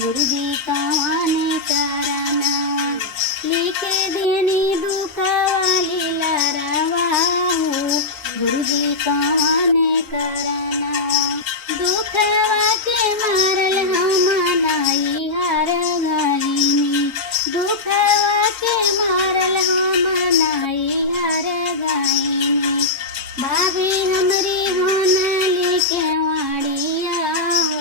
गुरुजी कवाने कराना, लिखे देनी दुखवाली लरवा हो, गुरुजी कवाने कराना। दुखवा के मारल हम नाई हार गईनी, दुखवा के मारल हम नाई हार गईनी। भाभी हमरी होनली के वाड़िया हो,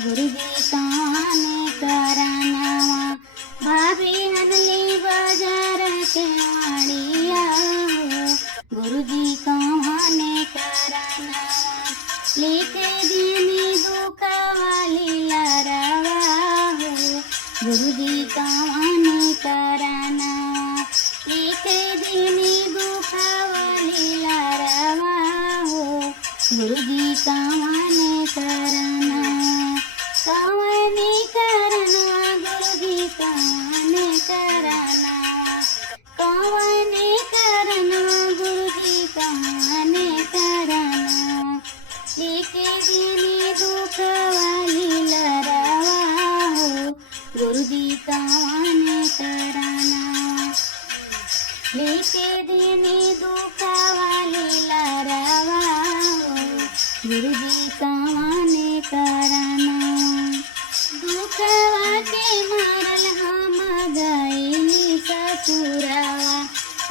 गुरुजी कवाने कराना। भाभी हनली बाजार के वाड़िया हो, गुरुजी कवाने कराना। लिखे देनी दुखवाली लरवा हो, गुरुजी कवाने कराना। लिखे देनी दुखवाली लरवा हो, गुरुजी कवाने कराना। कवाने कराना, गुरुजी कवाने कराना, कवाने कराना, गुरुजी कवाने कराना। लिखे देनी दुखवाली लरवा हो, गुरुजी कवाने कराना। लिखे देनी दुखवाली लरवा हो, गुरुजी कवाने कराना। दुखवा के मारल हम गईनी ससुरवा,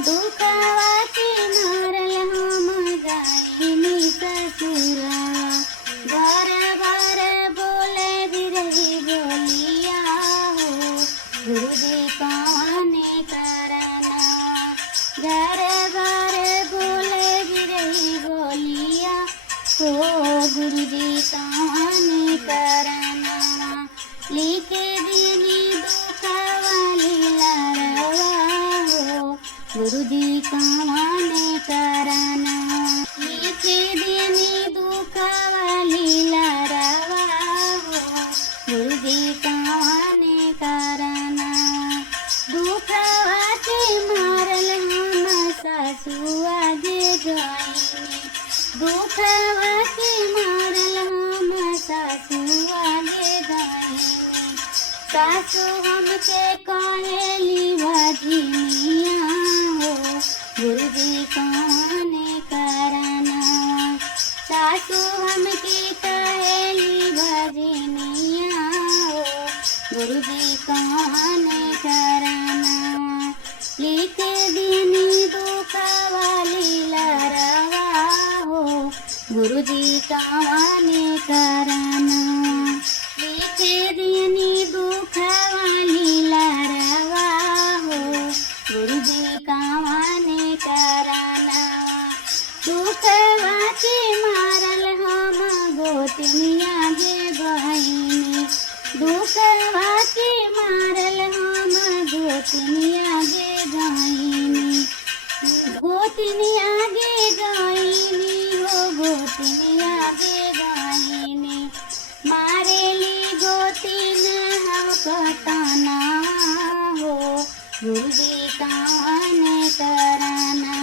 दुखवा के मारल हम गईनी ससुरवा। बार बार बोले बिरही बोलिया हो, गुरुजी कवाने कराना। घर घर बोले बिरही बोलिया हो, गुरुजी कवाने कराना। लिखे देनी दुखवाली लरवा हो, गुरुजी कवाने कराना। लिखे देनी दुखवाली लरवा हो, गुरुजी कवाने कराना। दुखवा के मारल हम ससुआ जे गईनी, दुखवा के मारल हम ससुआ जे गईनी। सासु हमके कहेली भजनिया हो, गुरुजी कवाने कराना। सासु हमके कहेली भजनिया हो, गुरुजी कवाने कराना। लिखे देनी दुखवाली लरवा हो, गुरुजी कवाने कराना। लिखे देनी दुखवाली लरवा हो, गुरुजी कवाने कराना। दुखवा के मारल हम गोतनिया जे बहिनी, दुखवा के मारल हम गोतनिया जे बहिनी। गोतनिया जे गईनी हो, गोतनिया जे गईनी। मारेली गोतिन हम कताना हो, गुरुजी कवाने कराना।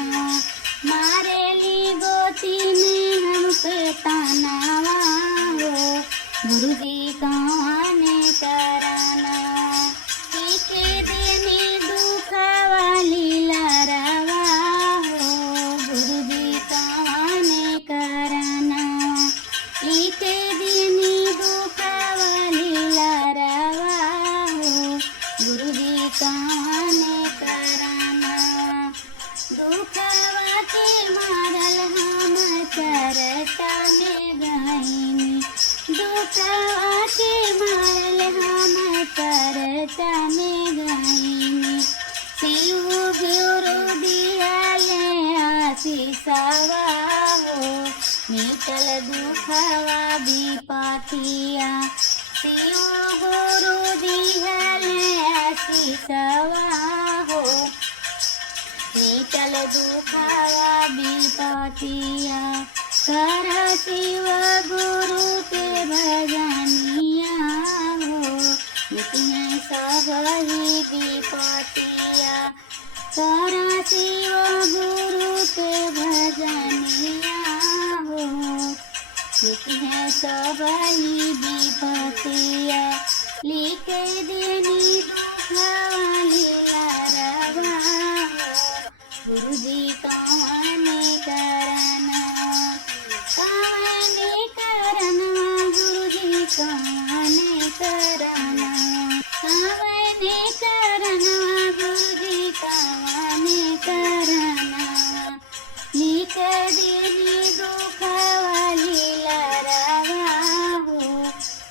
मारेली गोतिन हम कताना हो, गुरुजी कवाने कराना। लिखे देनी दुखवाली लरवा हो, गुरुजी कवाने कराना। लिखे देनी दुखवाली लरवा हो, गुरुजी कवाने कराना। दुखवा के मारल हम चरता में गईनी, दुखवा के मारल हम चरता में गईनी। शिव गुरु दियाले आशीषवा हो, मिटल दुखवा विपतिया। शिव गुरु दियाले आशीषवा हो, मिटल दुखवा विपतिया। कर शिव गुरु के भजनिया हो, मिटिया सब ही विपतिया। कर शिव गुरु के भजनिया हो, मिटिया सब ही विपतिया। लिख देनी दुखवाली लारवा गुरुजी कवने करनवा गुरुजी कवने करनवा कवने करनवा गुरुजी कवने करनवा लिख देनी दुखवाली लारवा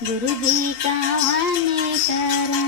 गुरुजी कवने करनवा।